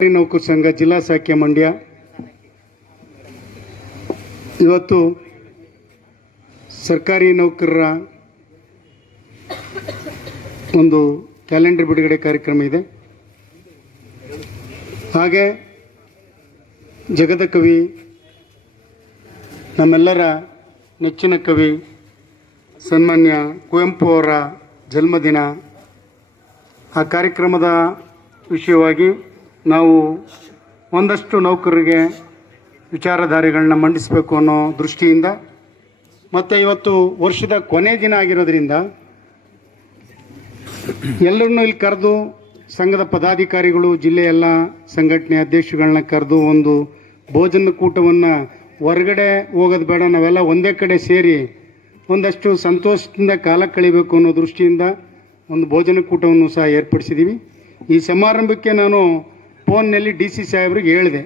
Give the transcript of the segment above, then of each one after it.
ನೌಕರ ಸಂಘ ಜಿಲ್ಲಾ ಶಾಖೆ ಮಂಡ್ಯ ಇವತ್ತು ಸರ್ಕಾರಿ ನೌಕರರ ಒಂದು ಕ್ಯಾಲೆಂಡರ್ ಬಿಡುಗಡೆ ಕಾರ್ಯಕ್ರಮ ಇದೆ. ಹಾಗೆ ಜಗದ ಕವಿ, ನಮ್ಮೆಲ್ಲರ ನೆಚ್ಚಿನ ಕವಿ ಸನ್ಮಾನ್ಯ ಕುವೆಂಪು ಅವರ ಜನ್ಮದಿನ. ಆ ಕಾರ್ಯಕ್ರಮದ ವಿಷಯವಾಗಿ ನಾವು ಒಂದಷ್ಟು ನೌಕರರಿಗೆ ವಿಚಾರಧಾರೆಗಳನ್ನ ಮಂಡಿಸಬೇಕು ಅನ್ನೋ ದೃಷ್ಟಿಯಿಂದ, ಮತ್ತು ಇವತ್ತು ವರ್ಷದ ಕೊನೆ ದಿನ ಆಗಿರೋದ್ರಿಂದ ಎಲ್ಲರನ್ನೂ ಇಲ್ಲಿ ಕರೆದು ಸಂಘದ ಪದಾಧಿಕಾರಿಗಳು, ಜಿಲ್ಲೆಯ ಎಲ್ಲ ಸಂಘಟನೆ ಅಧ್ಯಕ್ಷಗಳನ್ನ ಕರೆದು ಒಂದು ಭೋಜನ ಕೂಟವನ್ನು, ಹೊರಗಡೆ ಹೋಗೋದು ಬೇಡ, ನಾವೆಲ್ಲ ಒಂದೇ ಕಡೆ ಸೇರಿ ಒಂದಷ್ಟು ಸಂತೋಷದಿಂದ ಕಾಲ ಕಳಿಬೇಕು ಅನ್ನೋ ದೃಷ್ಟಿಯಿಂದ ಒಂದು ಭೋಜನ ಕೂಟವನ್ನು ಸಹ ಏರ್ಪಡಿಸಿದ್ದೀವಿ. ಈ ಸಮಾರಂಭಕ್ಕೆ ನಾನು ಫೋನ್ನಲ್ಲಿ ಡಿ ಸಿ ಸಾಹೇಬ್ರಿಗೆ ಹೇಳಿದೆ.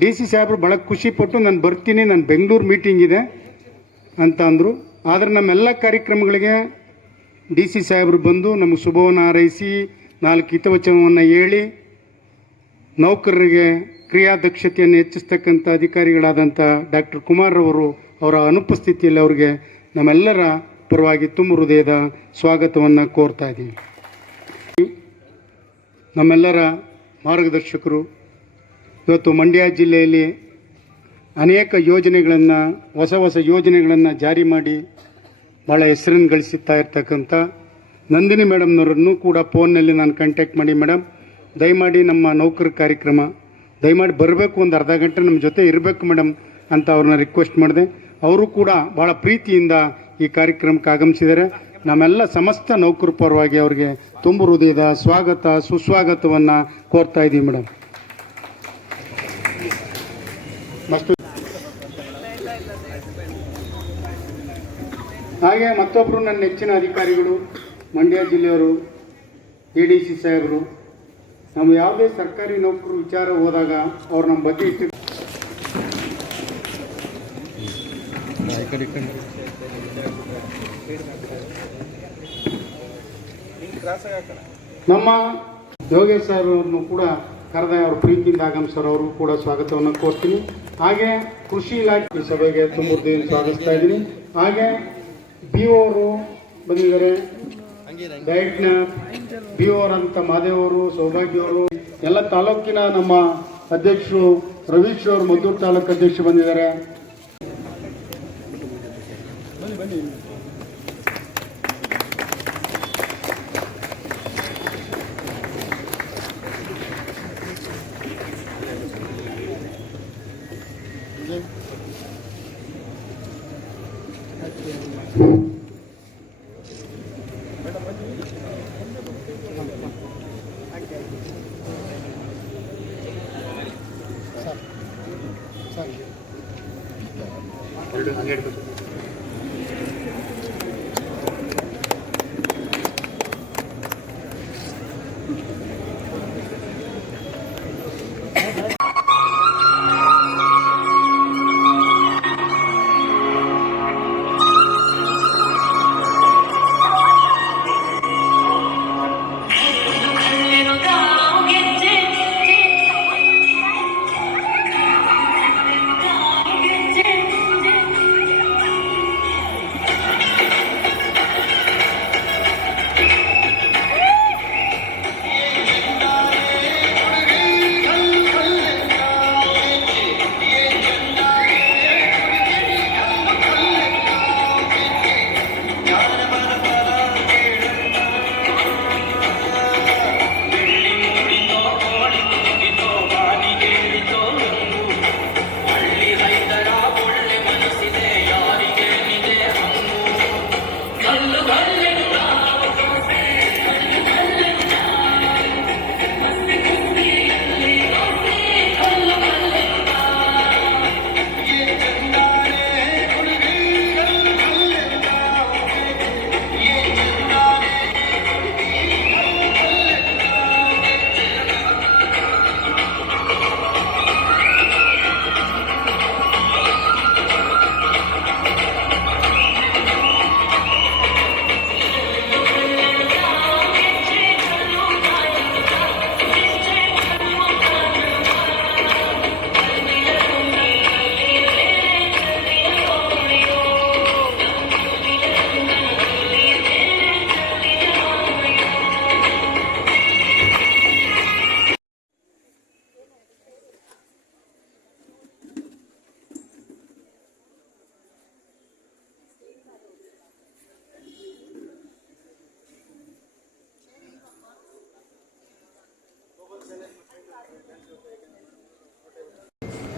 ಡಿ ಸಿ ಸಾಹೇಬರು ಭಾಳ ಖುಷಿಪಟ್ಟು ನಾನು ಬರ್ತೀನಿ, ನಾನು ಬೆಂಗಳೂರು ಮೀಟಿಂಗ್ ಇದೆ ಅಂತ ಅಂದರು. ಆದರೆ ನಮ್ಮೆಲ್ಲ ಕಾರ್ಯಕ್ರಮಗಳಿಗೆ ಡಿ ಸಿ ಸಾಹೇಬರು ಬಂದು ನಮಗೆ ಶುಭವನ್ನು ಹಾರೈಸಿ 4 ಹಿತವಚನವನ್ನು ಹೇಳಿ ನೌಕರರಿಗೆ ಕ್ರಿಯಾದಕ್ಷತೆಯನ್ನು ಹೆಚ್ಚಿಸ್ತಕ್ಕಂಥ ಅಧಿಕಾರಿಗಳಾದಂಥ ಡಾಕ್ಟರ್ ಕುಮಾರ್ ಅವರು ಅವರ ಅನುಪಸ್ಥಿತಿಯಲ್ಲಿ ಅವರಿಗೆ ನಮ್ಮೆಲ್ಲರ ಪರವಾಗಿ ತುಂಬ ಹೃದಯದ ಸ್ವಾಗತವನ್ನು ಕೋರ್ತಾ ಇದ್ದೀವಿ. ನಮ್ಮೆಲ್ಲರ ಮಾರ್ಗದರ್ಶಕರು ಇವತ್ತು ಮಂಡ್ಯ ಜಿಲ್ಲೆಯಲ್ಲಿ ಅನೇಕ ಯೋಜನೆಗಳನ್ನು, ಹೊಸ ಯೋಜನೆಗಳನ್ನು ಜಾರಿ ಮಾಡಿ ಭಾಳ ಹೆಸರನ್ನು ಗಳಿಸುತ್ತಾ ಇರ್ತಕ್ಕಂಥ ನಂದಿನಿ ಮೇಡಮ್ನವರನ್ನು ಕೂಡ ಫೋನ್ನಲ್ಲಿ ನಾನು ಕಾಂಟ್ಯಾಕ್ಟ್ ಮಾಡಿ, ಮೇಡಮ್ ದಯಮಾಡಿ ನಮ್ಮ ನೌಕರ ಕಾರ್ಯಕ್ರಮ ದಯಮಾಡಿ ಬರಬೇಕು, ಒಂದು ಅರ್ಧ ಗಂಟೆ ನಮ್ಮ ಜೊತೆ ಇರಬೇಕು ಮೇಡಮ್ ಅಂತ ಅವ್ರನ್ನ ರಿಕ್ವೆಸ್ಟ್ ಮಾಡಿದೆ. ಅವರು ಕೂಡ ಭಾಳ ಪ್ರೀತಿಯಿಂದ ಈ ಕಾರ್ಯಕ್ರಮಕ್ಕೆ ಆಗಮಿಸಿದ್ದಾರೆ. ನಮ್ಮೆಲ್ಲ ಸಮಸ್ತ ನೌಕರ ಪರವಾಗಿ ಅವರಿಗೆ ತುಂಬ ಹೃದಯದ ಸ್ವಾಗತ ಸುಸ್ವಾಗತವನ್ನು ಕೋರ್ತಾ ಇದ್ದೀವಿ ಮೇಡಮ್. ಹಾಗೆ ಮತ್ತೊಬ್ಬರು ನನ್ನ ನೆಚ್ಚಿನ ಅಧಿಕಾರಿಗಳು, ಮಂಡ್ಯ ಜಿಲ್ಲೆಯವರು, ಎ ಡಿ ಸಿ ಸಾಹೇಬರು. ನಮ್ಮ ಯಾವುದೇ ಸರ್ಕಾರಿ ನೌಕರು ವಿಚಾರ ಹೋದಾಗ ಅವ್ರು ನಮ್ಮ ಬಗ್ಗೆ ಇಟ್ಟು ನಮ್ಮ ಯೋಗೇಶ್ ಸರ್ ಅವ್ರನ್ನು ಕೂಡ ಕರೆದ ಅವ್ರ ಪ್ರೀತಿಯಿಂದ ಆಗಮಿಸೋರು, ಅವ್ರಿಗೂ ಕೂಡ ಸ್ವಾಗತವನ್ನು ಕೋರ್ತೀನಿ. ಹಾಗೆ ಕೃಷಿ ಇಲಾಖೆ ಸಭೆಗೆ ತುಂಬ ಹೃದಯದಿಂದ ಸ್ವಾಗತಿಸ್ತಾ ಇದ್ದೀನಿ. ಹಾಗೆ ಬಿ ಒ ಅವರು ಬಂದಿದ್ದಾರೆ, ಡೈರೆಕ್ಟ್ನ ಬಿ ಒ ಅಂತ ಮಾದೇವ್ ಅವರು, ಸೌಭಾಗ್ಯ ಅವರು, ಎಲ್ಲ ತಾಲೂಕಿನ ನಮ್ಮ ಅಧ್ಯಕ್ಷರು ರವೀಶ್ ಅವರು, ಮದ್ದೂರು ತಾಲೂಕು ಅಧ್ಯಕ್ಷರು ಬಂದಿದ್ದಾರೆ.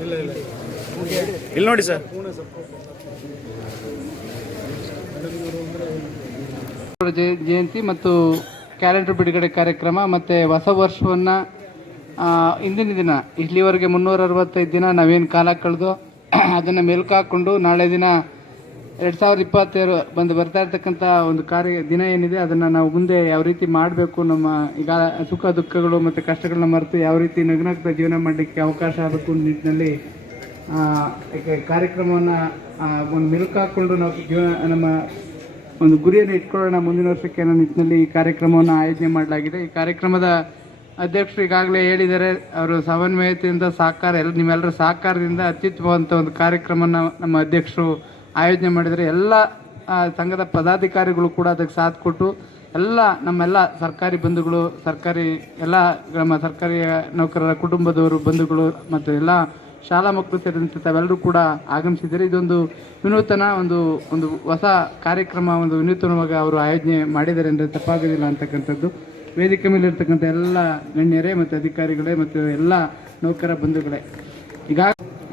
ಇಲ್ಲಿ ನೋಡಿ ಸರ್. ಜಯಂತಿ ಮತ್ತು ಕ್ಯಾಲೆಂಡರ್ ಬಿಡುಗಡೆ ಕಾರ್ಯಕ್ರಮ ಮತ್ತು ಹೊಸ ವರ್ಷವನ್ನು ಇಂದಿನ ದಿನ ಇಲ್ಲಿವರೆಗೆ 365 ದಿನ ನಾವೇನು ಕಾಲ ಕಳೆದು ಅದನ್ನು ಮೆಲುಕು ಹಾಕ್ಕೊಂಡು ನಾಳೆ ದಿನ 2022 ಬರ್ತಾ ಇರ್ತಕ್ಕಂಥ ಒಂದು ದಿನ ಏನಿದೆ ಅದನ್ನು ನಾವು ಮುಂದೆ ಯಾವ ರೀತಿ ಮಾಡಬೇಕು, ನಮ್ಮ ಈಗ ಸುಖ ದುಃಖಗಳು ಮತ್ತು ಕಷ್ಟಗಳನ್ನ ಮರೆತು ಯಾವ ರೀತಿ ನಗ್ನಗ್ತ ಜೀವನ ಮಾಡಲಿಕ್ಕೆ ಅವಕಾಶ ಆಗಬೇಕು ನಿಟ್ಟಿನಲ್ಲಿ ಕಾರ್ಯಕ್ರಮವನ್ನು ಒಂದು ಮೆಲುಕು ಹಾಕ್ಕೊಂಡು ನಾವು ನಮ್ಮ ಒಂದು ಗುರಿಯನ್ನು ಇಟ್ಕೊಳ್ಳೋಣ ಮುಂದಿನ ವರ್ಷಕ್ಕೆ ಅನ್ನೋ ನಿಟ್ಟಿನಲ್ಲಿ ಈ ಕಾರ್ಯಕ್ರಮವನ್ನು ಆಯೋಜನೆ ಮಾಡಲಾಗಿದೆ. ಈ ಕಾರ್ಯಕ್ರಮದ ಅಧ್ಯಕ್ಷರು ಈಗಾಗಲೇ ಹೇಳಿದ್ದಾರೆ, ಅವರು ಸಮನ್ವಯತೆಯಿಂದ ನಿಮ್ಮೆಲ್ಲರ ಸಹಕಾರದಿಂದ ಅತ್ಯುತ್ತಮವಾದಂಥ ಒಂದು ಕಾರ್ಯಕ್ರಮನ ನಮ್ಮ ಅಧ್ಯಕ್ಷರು ಆಯೋಜನೆ ಮಾಡಿದರೆ ಎಲ್ಲ ಸಂಘದ ಪದಾಧಿಕಾರಿಗಳು ಕೂಡ ಅದಕ್ಕೆ ಸಾಥ್ ಕೊಟ್ಟು ನಮ್ಮೆಲ್ಲ ಸರ್ಕಾರಿ ಬಂಧುಗಳು, ನಮ್ಮ ಸರ್ಕಾರಿ ನೌಕರರ ಕುಟುಂಬದವರು ಬಂಧುಗಳು ಮತ್ತು ಎಲ್ಲ ಶಾಲಾ ಮಕ್ಕಳು ಸೇರಿದಂತೆ ತಾವೆಲ್ಲರೂ ಕೂಡ ಆಗಮಿಸಿದ್ದಾರೆ. ಇದೊಂದು ವಿನೂತನ ಒಂದು ಹೊಸ ಕಾರ್ಯಕ್ರಮ, ಒಂದು ವಿನೂತನವಾಗಿ ಅವರು ಆಯೋಜನೆ ಮಾಡಿದ್ದಾರೆ ಅಂದರೆ ತಪ್ಪಾಗೋದಿಲ್ಲ ಅಂತಕ್ಕಂಥದ್ದು. ವೇದಿಕೆ ಮೇಲೆ ಇರ್ತಕ್ಕಂಥ ಎಲ್ಲ ಗಣ್ಯರೇ ಮತ್ತು ಅಧಿಕಾರಿಗಳೇ ಮತ್ತು ಎಲ್ಲ ನೌಕರ ಬಂಧುಗಳೇ, ಈಗ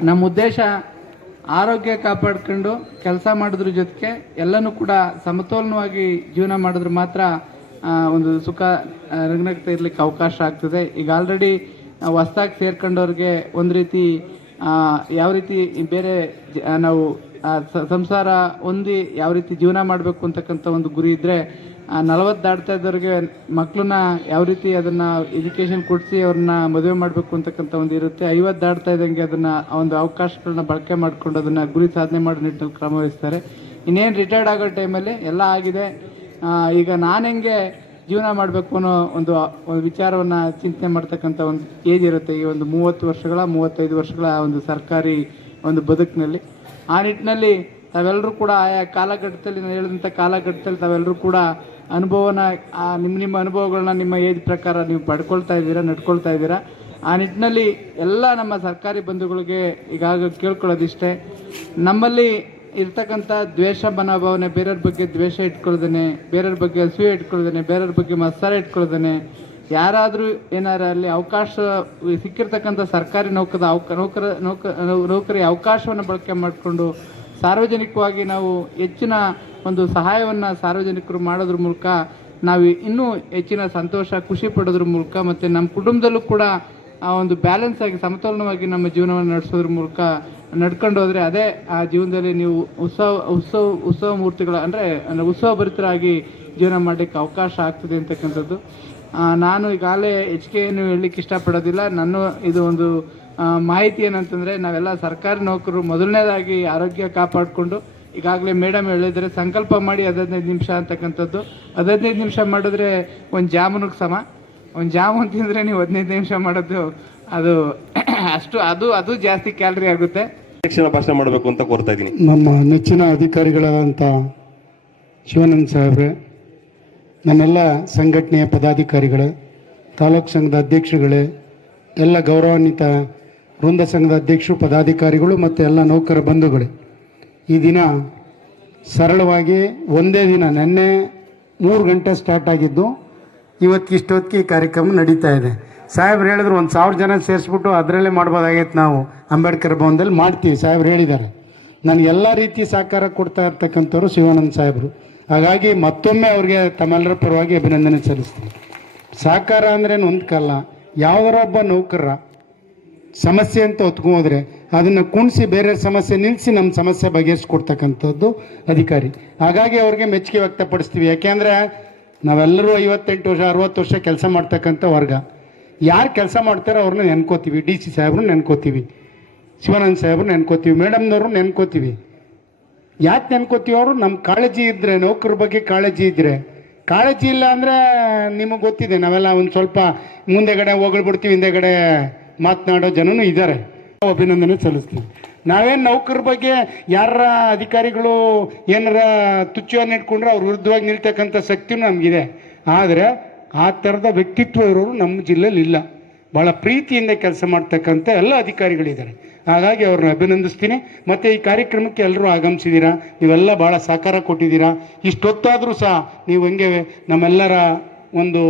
ನಮ್ಮ ಉದ್ದೇಶ ಆರೋಗ್ಯ ಕಾಪಾಡ್ಕೊಂಡು ಕೆಲಸ ಮಾಡೋದ್ರ ಜೊತೆಗೆ ಎಲ್ಲನೂ ಕೂಡ ಸಮತೋಲನವಾಗಿ ಜೀವನ ಮಾಡಿದ್ರೆ ಮಾತ್ರ ಒಂದು ಸುಖ ನಗ್ನಗ್ತಾ ಇರಲಿಕ್ಕೆ ಅವಕಾಶ ಆಗ್ತದೆ. ಈಗ ಆಲ್ರೆಡಿ ಹೊಸ್ದಾಗಿ ಸೇರ್ಕೊಂಡವ್ರಿಗೆ ಒಂದು ರೀತಿ ಯಾವ ರೀತಿ ಬೇರೆ ನಾವು ಸಂಸಾರ ಹೊಂದಿ ಯಾವ ರೀತಿ ಜೀವನ ಮಾಡಬೇಕು ಅಂತಕ್ಕಂಥ ಒಂದು ಗುರಿ ಇದ್ದರೆ, 40 ದಾಟ್ತಾ ಇದ್ದವ್ರಿಗೆ ಮಕ್ಕಳನ್ನ ಯಾವ ರೀತಿ ಅದನ್ನು ಎಜುಕೇಷನ್ ಕೊಡಿಸಿ ಅವ್ರನ್ನ ಮದುವೆ ಮಾಡಬೇಕು ಅಂತಕ್ಕಂಥ ಒಂದು ಇರುತ್ತೆ. 50 ದಾಟ್ತಾ ಇದ್ದಂಗೆ ಅದನ್ನು ಒಂದು ಅವಕಾಶಗಳನ್ನ ಬಳಕೆ ಮಾಡಿಕೊಂಡು ಅದನ್ನು ಗುರಿ ಸಾಧನೆ ಮಾಡೋ ನಿಟ್ಟಿನಲ್ಲಿ ಕ್ರಮ ವಹಿಸ್ತಾರೆ. ಇನ್ನೇನು ರಿಟೈರ್ಡ್ ಆಗೋ ಟೈಮಲ್ಲಿ ಎಲ್ಲ ಆಗಿದೆ, ಈಗ ನಾನು ಹೆಂಗೆ ಜೀವನ ಮಾಡಬೇಕು ಅನ್ನೋ ಒಂದು ವಿಚಾರವನ್ನು ಚಿಂತನೆ ಮಾಡ್ತಕ್ಕಂಥ ಒಂದು ಏಜ್ ಇರುತ್ತೆ. ಈ ಒಂದು 35 ವರ್ಷಗಳ ಒಂದು ಸರ್ಕಾರಿ ಒಂದು ಬದುಕಿನಲ್ಲಿ. ಆ ನಿಟ್ಟಿನಲ್ಲಿ ತಾವೆಲ್ಲರೂ ಕೂಡ ಆಯಾ ಕಾಲಘಟ್ಟದಲ್ಲಿ, ನಾನು ಹೇಳಿದಂಥ ಕಾಲಘಟ್ಟದಲ್ಲಿ ತಾವೆಲ್ಲರೂ ಕೂಡ ಅನುಭವನ ನಿಮ್ಮ ಅನುಭವಗಳನ್ನ ನಿಮ್ಮ ಏಜ್ ಪ್ರಕಾರ ನೀವು ಪಡ್ಕೊಳ್ತಾ ಇದ್ದೀರಾ, ನಡ್ಕೊಳ್ತಾ ಇದ್ದೀರಾ. ಆ ನಿಟ್ಟಿನಲ್ಲಿ ಎಲ್ಲ ನಮ್ಮ ಸರ್ಕಾರಿ ಬಂಧುಗಳಿಗೆ ಈಗಾಗ ಕೇಳ್ಕೊಳ್ಳೋದಿಷ್ಟೇ, ನಮ್ಮಲ್ಲಿ ಇರ್ತಕ್ಕಂಥ ದ್ವೇಷ ಮನೋಭಾವನೆ, ಬೇರೆಯವ್ರ ಬಗ್ಗೆ ದ್ವೇಷ ಇಟ್ಕೊಳ್ದೇನೆ, ಬೇರೆಯವ್ರ ಬಗ್ಗೆ ಅಸೂಯೆ ಇಟ್ಕೊಳ್ದೇನೆ, ಬೇರೆಯವ್ರ ಬಗ್ಗೆ ಮತ್ಸರ ಇಟ್ಕೊಳ್ದೇನೆ, ಯಾರಾದರೂ ಏನಾರ ಅಲ್ಲಿ ಅವಕಾಶ ಸಿಕ್ಕಿರ್ತಕ್ಕಂಥ ಸರ್ಕಾರಿ ನೌಕರಿ ಅವಕಾಶವನ್ನು ಬಳಕೆ ಮಾಡಿಕೊಂಡು ಸಾರ್ವಜನಿಕವಾಗಿ ನಾವು ಹೆಚ್ಚಿನ ಒಂದು ಸಹಾಯವನ್ನು ಸಾರ್ವಜನಿಕರು ಮಾಡೋದ್ರ ಮೂಲಕ ನಾವು ಇನ್ನೂ ಹೆಚ್ಚಿನ ಸಂತೋಷ ಖುಷಿ ಪಡೋದ್ರ ಮೂಲಕ ಮತ್ತು ನಮ್ಮ ಕುಟುಂಬದಲ್ಲೂ ಕೂಡ ಆ ಒಂದು ಬ್ಯಾಲೆನ್ಸ್ ಆಗಿ ಸಮತೋಲನವಾಗಿ ನಮ್ಮ ಜೀವನವನ್ನು ನಡೆಸೋದ್ರ ಮೂಲಕ ನಡ್ಕೊಂಡು ಹೋದರೆ ಅದೇ ಆ ಜೀವನದಲ್ಲಿ ನೀವು ಉತ್ಸವ ಮೂರ್ತಿಗಳ ಅಂದರೆ ಉತ್ಸವ ಭರಿತರಾಗಿ ಜೀವನ ಮಾಡಲಿಕ್ಕೆ ಅವಕಾಶ ಆಗ್ತದೆ ಅಂತಕ್ಕಂಥದ್ದು. ನಾನು ಈಗಾಗಲೇ ಹೆಚ್ಚಿಗೆಯನ್ನು ಹೇಳಲಿಕ್ಕೆ ಇಷ್ಟಪಡೋದಿಲ್ಲ. ಇದು ಒಂದು ಮಾಹಿತಿ ಏನಂತಂದರೆ, ನಾವೆಲ್ಲ ಸರ್ಕಾರಿ ನೌಕರರು ಮೊದಲನೇದಾಗಿ ಆರೋಗ್ಯ ಕಾಪಾಡಿಕೊಂಡು, ಈಗಾಗಲೇ ಮೇಡಮ್ ಹೇಳಿದರೆ ಸಂಕಲ್ಪ ಮಾಡಿ 15 ನಿಮಿಷ ಅಂತಕ್ಕಂಥದ್ದು. 15 ನಿಮಿಷ ಮಾಡಿದ್ರೆ ಒಂದು ಜಾಮೂನಿಗೆ ಸಮ. ಒಂದು ಜಾಮೂನು ತಿಂದರೆ ನೀವು 15 ನಿಮಿಷ ಮಾಡೋದು ಅದು ಜಾಸ್ತಿ ಕ್ಯಾಲರಿ ಆಗುತ್ತೆ. ಭಾಷಣ ಮಾಡಬೇಕು ಅಂತ ಕೋರ್ತಾ ಇದ್ದೀನಿ. ನಮ್ಮ ನೆಚ್ಚಿನ ಅಧಿಕಾರಿಗಳಾದಂಥ ಶಿವಾನಂದ ಸಾಹೇಬ್ರೆ, ನನ್ನೆಲ್ಲ ಸಂಘಟನೆಯ ಪದಾಧಿಕಾರಿಗಳೇ, ತಾಲೂಕು ಸಂಘದ ಅಧ್ಯಕ್ಷರುಗಳೇ, ಎಲ್ಲ ಗೌರವಾನ್ವಿತ ವೃಂದ ಸಂಘದ ಅಧ್ಯಕ್ಷರು, ಪದಾಧಿಕಾರಿಗಳು ಮತ್ತು ಎಲ್ಲ ನೌಕರ ಬಂಧುಗಳೇ, ಈ ದಿನ ಸರಳವಾಗಿ ಒಂದೇ ದಿನ, ನೆನ್ನೆ 3 ಗಂಟೆ ಸ್ಟಾರ್ಟ್ ಆಗಿದ್ದು, ಇಷ್ಟೊತ್ತಿಗೆ ಈ ಕಾರ್ಯಕ್ರಮ ನಡೀತಾ ಇದೆ. ಸಾಹೇಬ್ರು ಹೇಳಿದ್ರು 1000 ಜನ ಸೇರಿಸ್ಬಿಟ್ಟು ಅದರಲ್ಲೇ ಮಾಡ್ಬೋದಾಗೈತೆ, ನಾವು ಅಂಬೇಡ್ಕರ್ ಭವನದಲ್ಲಿ ಮಾಡ್ತೀವಿ ಸಾಹೇಬ್ರು ಹೇಳಿದ್ದಾರೆ. ನಾನು ಎಲ್ಲ ರೀತಿ ಸಹಕಾರ ಕೊಡ್ತಾ ಇರ್ತಕ್ಕಂಥವ್ರು ಶಿವಾನಂದ ಸಾಹೇಬರು. ಹಾಗಾಗಿ ಮತ್ತೊಮ್ಮೆ ಅವ್ರಿಗೆ ತಮ್ಮೆಲ್ಲರ ಪರವಾಗಿ ಅಭಿನಂದನೆ ಸಲ್ಲಿಸ್ತೀನಿ. ಸಹಕಾರ ಅಂದ್ರೇನು ಒಂದ್ಕಲ್ಲ, ಯಾವುದರ ಒಬ್ಬ ನೌಕರರ ಸಮಸ್ಯೆ ಅಂತ ಹೊತ್ಕೊಂಡ್ರೆ ಅದನ್ನು ಕುಣಿಸಿ ಬೇರೆ ಸಮಸ್ಯೆ ನಿಲ್ಲಿಸಿ ನಮ್ಮ ಸಮಸ್ಯೆ ಬಗೆಹರಿಸ್ಕೊಡ್ತಕ್ಕಂಥದ್ದು ಅಧಿಕಾರಿ. ಹಾಗಾಗಿ ಅವ್ರಿಗೆ ಮೆಚ್ಚುಗೆ ವ್ಯಕ್ತಪಡಿಸ್ತೀವಿ. ಯಾಕೆಂದರೆ ನಾವೆಲ್ಲರೂ 58 ವರ್ಷ 60 ವರ್ಷ ಕೆಲಸ ಮಾಡ್ತಕ್ಕಂಥ ವರ್ಗ. ಯಾರು ಕೆಲಸ ಮಾಡ್ತಾರೋ ಅವ್ರನ್ನ ನೆನ್ಕೋತೀವಿ. DC ಸಾಹೇಬ್ರು ನೆನ್ಕೋತೀವಿ, ಶಿವಾನಂದ ಸಾಹೇಬ್ರು ನೆನ್ಕೋತೀವಿ, ಮೇಡಮ್ನವರು ನೆನ್ಕೋತೀವಿ. ಯಾಕೆ ನೆನ್ಕೋತೀವಿ? ಅವರು ನಮ್ಮ ಕಾಳಜಿ ಇದ್ದರೆ, ನೌಕರ ಬಗ್ಗೆ ಕಾಳಜಿ ಇದ್ದರೆ. ಕಾಳಜಿ ಇಲ್ಲ ಅಂದರೆ ನಿಮಗೆ ಗೊತ್ತಿದೆ, ನಾವೆಲ್ಲ ಒಂದು ಸ್ವಲ್ಪ ಮುಂದೆಗಡೆ ಹೊಗಳ್ಬಿಡ್ತೀವಿ, ಹಿಂದೆಗಡೆ ಮಾತನಾಡೋ ಜನನೂ ಇದ್ದಾರೆ. ಅಭಿನಂದನೆ ಸಲ್ಲಿಸ್ತೀವಿ. ನಾವೇನು ನೌಕರ ಬಗ್ಗೆ ಯಾರ ಅಧಿಕಾರಿಗಳು ಏನಾರ ತುಚ್ಛವನ್ನು ಇಟ್ಕೊಂಡ್ರೆ ಅವ್ರ ವಿರುದ್ಧವಾಗಿ ನಿಲ್ತಕ್ಕಂಥ ಶಕ್ತಿನೂ ನಮಗಿದೆ. ಆದರೆ ಆ ಥರದ ವ್ಯಕ್ತಿತ್ವ ಇರೋರು ನಮ್ಮ ಜಿಲ್ಲೆಯಲ್ಲಿ ಇಲ್ಲ. ಭಾಳ ಪ್ರೀತಿಯಿಂದ ಕೆಲಸ ಮಾಡ್ತಕ್ಕಂಥ ಎಲ್ಲ ಅಧಿಕಾರಿಗಳಿದ್ದಾರೆ. ಹಾಗಾಗಿ ಅವ್ರನ್ನ ಅಭಿನಂದಿಸ್ತೀನಿ. ಮತ್ತು ಈ ಕಾರ್ಯಕ್ರಮಕ್ಕೆ ಎಲ್ಲರೂ ಆಗಮಿಸಿದ್ದೀರಾ, ನೀವೆಲ್ಲ ಭಾಳ ಸಹಕಾರ ಕೊಟ್ಟಿದ್ದೀರಾ. ಇಷ್ಟೊತ್ತಾದರೂ ಸಹ ನೀವು ಹಂಗೆ ನಮ್ಮೆಲ್ಲರ ಒಂದು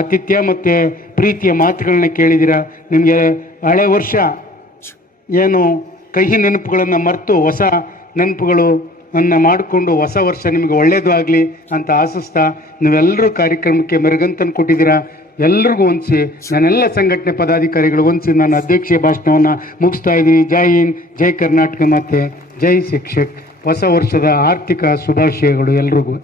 ಆತಿಥ್ಯ ಮತ್ತು ಪ್ರೀತಿಯ ಮಾತುಗಳನ್ನ ಕೇಳಿದ್ದೀರಾ. ನಿಮಗೆ ಹಳೆ ವರ್ಷ ಏನು ಕಹಿ ನೆನಪುಗಳನ್ನು ಮರೆತು ಹೊಸ ನೆನಪುಗಳು ಅನ್ನ ಮಾಡಿಕೊಂಡು ಹೊಸ ವರ್ಷ ನಿಮಗೆ ಒಳ್ಳೆಯದು ಆಗಲಿ ಅಂತ ಆಶಿಸ್ತಾ ನೀವೆಲ್ಲರೂ ಕಾರ್ಯಕ್ರಮಕ್ಕೆ ಮೆರುಗಂತನ್ನು ಕೊಟ್ಟಿದ್ದೀರಾ. ಎಲ್ರಿಗೂ ಹೊಂದಿಸಿ ನಾನೆಲ್ಲ ಸಂಘಟನೆ ಪದಾಧಿಕಾರಿಗಳು ಹೊಂದಿಸಿ ನಾನು ಅಧ್ಯಕ್ಷೀಯ ಭಾಷಣವನ್ನು ಮುಗಿಸ್ತಾ ಇದ್ದೀನಿ. ಜೈ ಹಿಂದ್, ಜೈ ಕರ್ನಾಟಕ ಮತ್ತು ಜೈ ಶಿಕ್ಷಕ್. ಹೊಸ ವರ್ಷದ ಆರ್ಥಿಕ ಶುಭಾಶಯಗಳು ಎಲ್ರಿಗೂ.